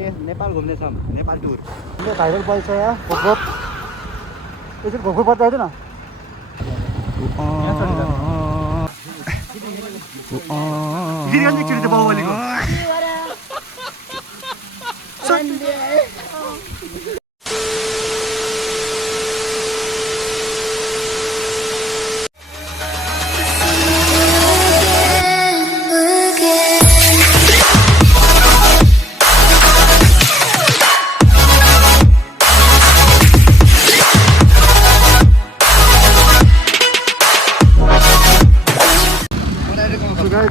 हामी Nepal घुम्नेछौँ, Nepal tour. Viral भइछ यहाँ घोक एकचोटि घोक पर्छ होइन एकचोटि बाहुबलीको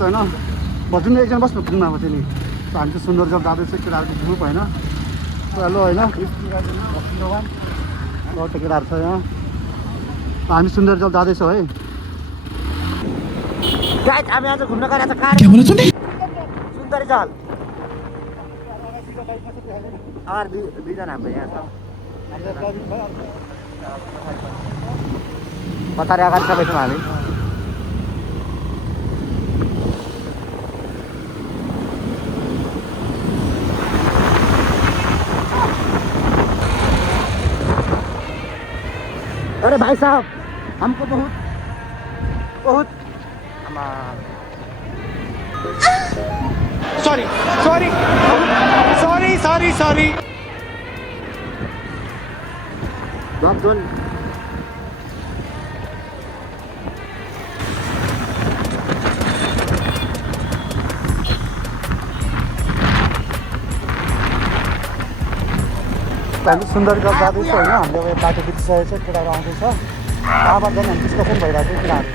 होइन भजन एकजना बस्नु पुग्नु अब थियो नि हामी चाहिँ सुन्दर जब जाँदैछ केटाहरूको ग्रुप होइन हेलो होइन केटाहरू छ यहाँ हामी सुन्दर जब जाँदैछौँ है हामी आज घुम्न गएर सुन्दर जल दुईजना हाम्रो यहाँ छ पछाडि अगाडि सबै छौँ हामी। अरे भाई साहब हमको बहुत सॉरी हामी सुन्दर जब जाँदैछ होइन हामीले अब बाटो बितिसकेको छ केटाहरू आउँदैछ कहाँबाट जाने हामी डिस्कसन भइरहेको छ केटाहरू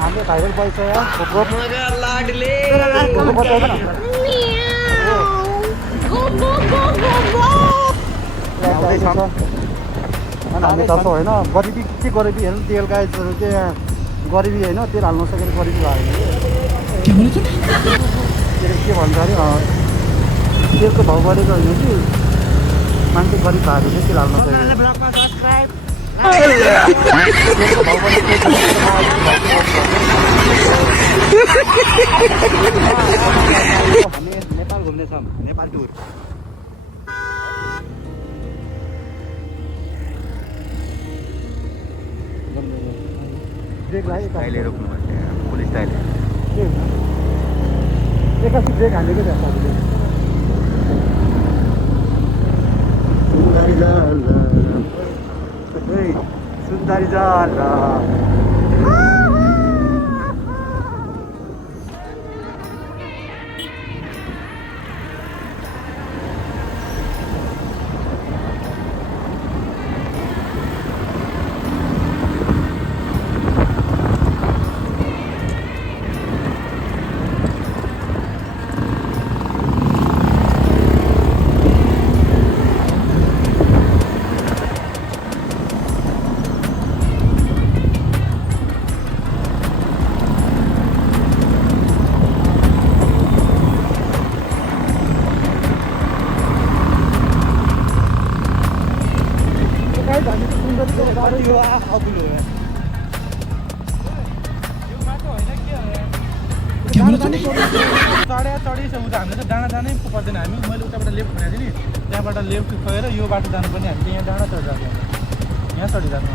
हामीले भाइरल भइछ यहाँ अनि हामी चल्छौँ होइन गरिबी के गरिबी हेर्नु तेल गाइजहरू चाहिँ यहाँ गरिबी होइन तेल हाल्नु सकेर गरिबी भयो के भन्छ अरे तेलको भाउ बढेको होइन कि मान्छे गरिब भएको चाहिँ तेल हाल्नु सकेको हामी नेपाल घुम्नेछौँ, नेपाल टुर। ब्रेक लाग्यो अहिले रोक्नु पुलिस दाइले एकासी ब्रेक हालेको छ तपाईँले सुन्दरी जाल चढी छ उता हामीले त डाँडा जानै पर्दैन हामी मैले उताबाट लेफ्ट भनेको थिएँ नि त्यहाँबाट लेफ्ट गएर यो बाटो जानुपर्ने हामी चाहिँ यहाँ डाँडा चढ जानु यहाँ चढी जानु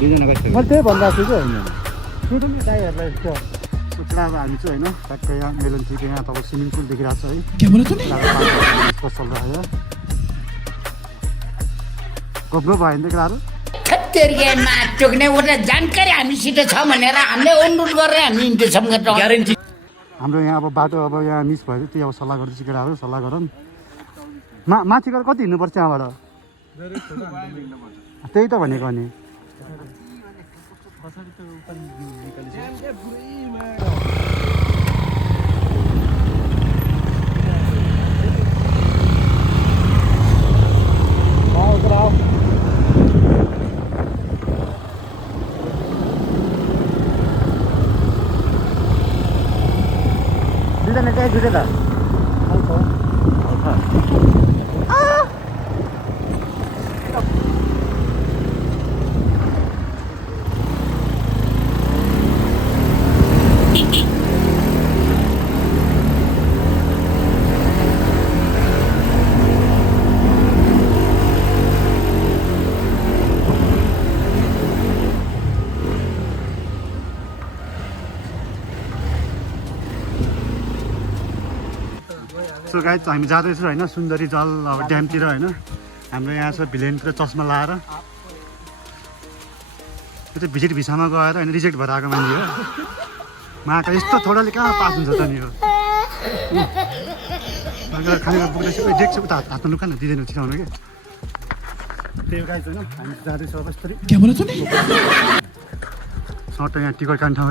दुईजना गइसक्यो। मैले त्यही भनिरहेको छु कि होइन सोधौँ नि दाइहरूलाई त्यो उता अब हामी चाहिँ होइन ट्याक्कै यहाँ मेलन टीको यहाँ तपाईँ स्विमिङ पुल देखिरहेको छ है चल रहा है घुम्नु भयो भने केटाहरू टोक्ने एउटा जानकारी हामीसित छ भनेर हामीले अनुरोध गरेर हामी हिँड्दैछौँ ग्यारेन्टी हाम्रो यहाँ अब बाटो अब यहाँ मिस भयो त्यही अब सल्लाह गर्दैछु केटाहरू सल्लाह गरौँ माथि गएर कति हिँड्नुपर्छ यहाँबाट त्यही त भनेको नि दुईजना चाहिँ जुटेर सो गाइज हामी जाँदैछौँ होइन सुन्दरी जल अब ड्यामतिर होइन हाम्रो यहाँ छ भिलेनतिर चस्मा लाएर यो चाहिँ भिजिट भिसामा गएर होइन रिजेक्ट भएर आएको मान्छे हो माका यस्तो थोडाले कहाँ पास हुन्छ त नि हो खानेकुरा पुग्दैछ डेक्छ उता हातमा लुका न दिँदैन छिराउनु कि त्यही गाइज होइन हामी जाँदैछौँ अब यस्तरी सर्ट यहाँ टिकट काट्ने ठाउँ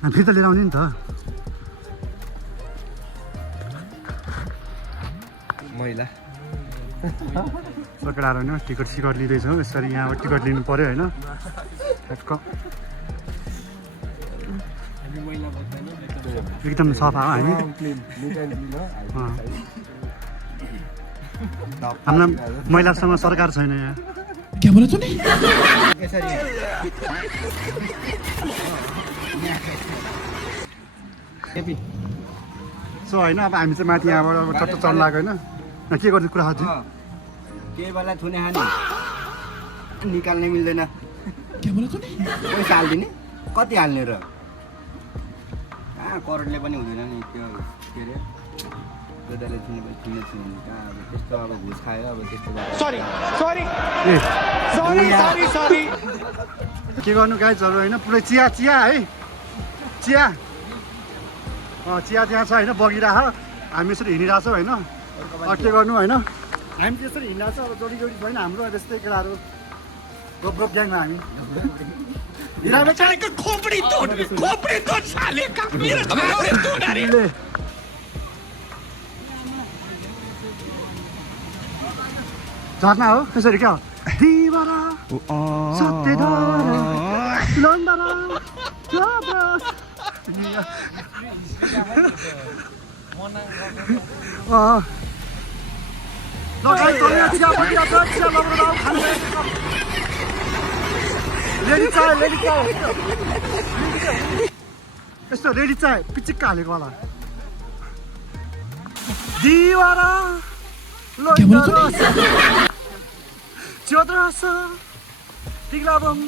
अरे फेरि त लिएर आउने नि त महिला केटाहरू होइन टिकट सिकट लिँदैछौँ यसरी यहाँबाट टिकट लिनु पऱ्यो होइन एकदम सफा हो हामी हामीलाई महिलासँग सरकार छैन यहाँ सो होइन अब हामी चाहिँ माथि यहाँबाट अब टट्ट चढ्न लाग्यो होइन के गर्ने कुरा थियो केही बेला थुने खाने निकाल्ने मिल्दैन पैसा हालिदिने कति हाल्ने र कहाँ करोडले पनि हुँदैन नि त्यो के अरे गोदाले थुने छुने कहाँ अब त्यस्तो अब घुस खायो अब त्यस्तो के गर्नु गाइजहरू होइन पुरै चिया चिया है चिया चिया त्यहाँ छ होइन बगिरहेछ हामी यसरी हिँडिरहेको छौँ होइन के गर्नु होइन हामी त्यसरी हिँडिरहेको छौँ अब जोडी जोडी छैन हाम्रो त्यस्तै केटाहरू रोप ग्याङमा हामी झर्ना हो त्यसरी क्या हो दिवारा सत्यधारा लन्डरा यस्तो रेडी चाय पिचिक्का हालेको होला दिवारा चोद्रासा टिग्लाबम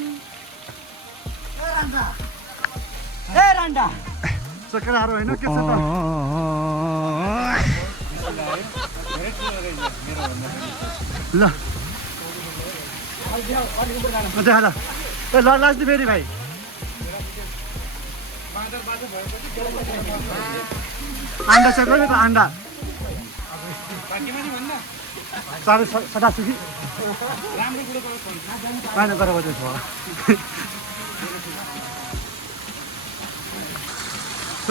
केटाहरू होइन के छ त ल देखा ल ए ल लास्ट फेरि भाइ अन्डा छ कहिले त अन्डा 87 कि राम्रो गरेर बजेछ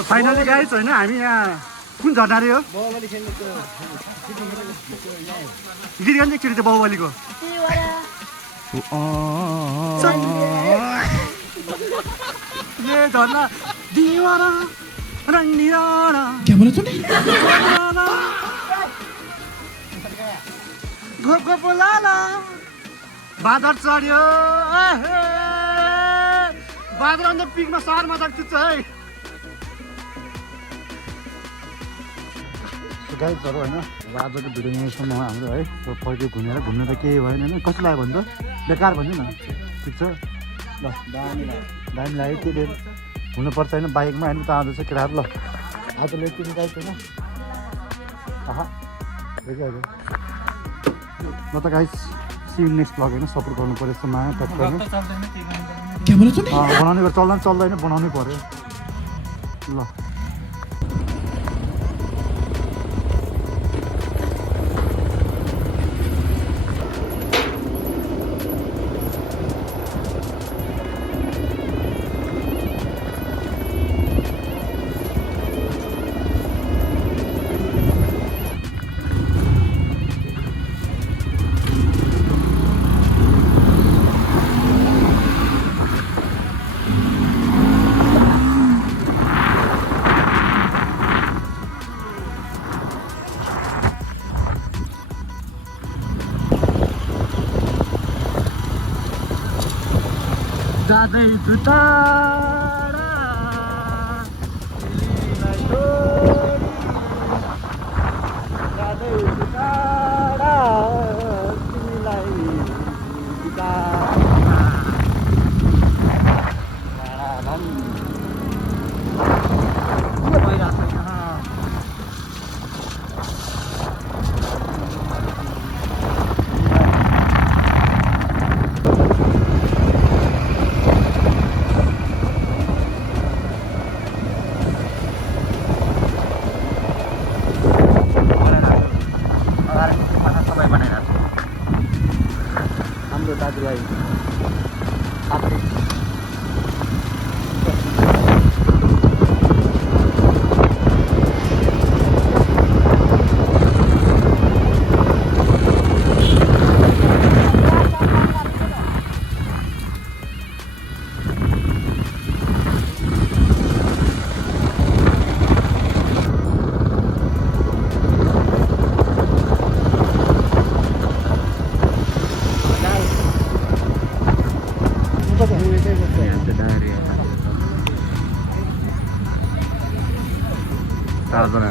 फाइनली गाइज होइन हामी यहाँ कुन झर्ना रे हो गीत गाउने एकचोटि त्यो बाहुबलीको ये झर्ना दिवारा रङ्गिराना घोपको बोलाला बादर चढ्यो बादर अन्त पिकमा सहरमा जान्छ है गाइजहरू होइन आजको भिडियो यहीँसम्म हाम्रो है फर्क्यो घुमेर घुम्न त केही भएन होइन कस्तो लाग्यो भन्नु त बेकार भन्नु न ठिक छ ल दामी लाग्यो के दिएर हुनुपर्छ होइन बाइकमा होइन त आउँदैछ केटाहरू ल आज लेख्नु गाइज होइन देखिहाल्यो ल त गाइज सिम नेक्स्ट ब्लग होइन सपोर्ट गर्नु पऱ्यो यस्तो माया टक्क बनाउने चल्दैन बनाउनै पऱ्यो ल जाँदैछु टाढा तिमीलाई छोडी जाँदैछु टाढा तिमीलाई बिदा साथीभाइ साथी चारजना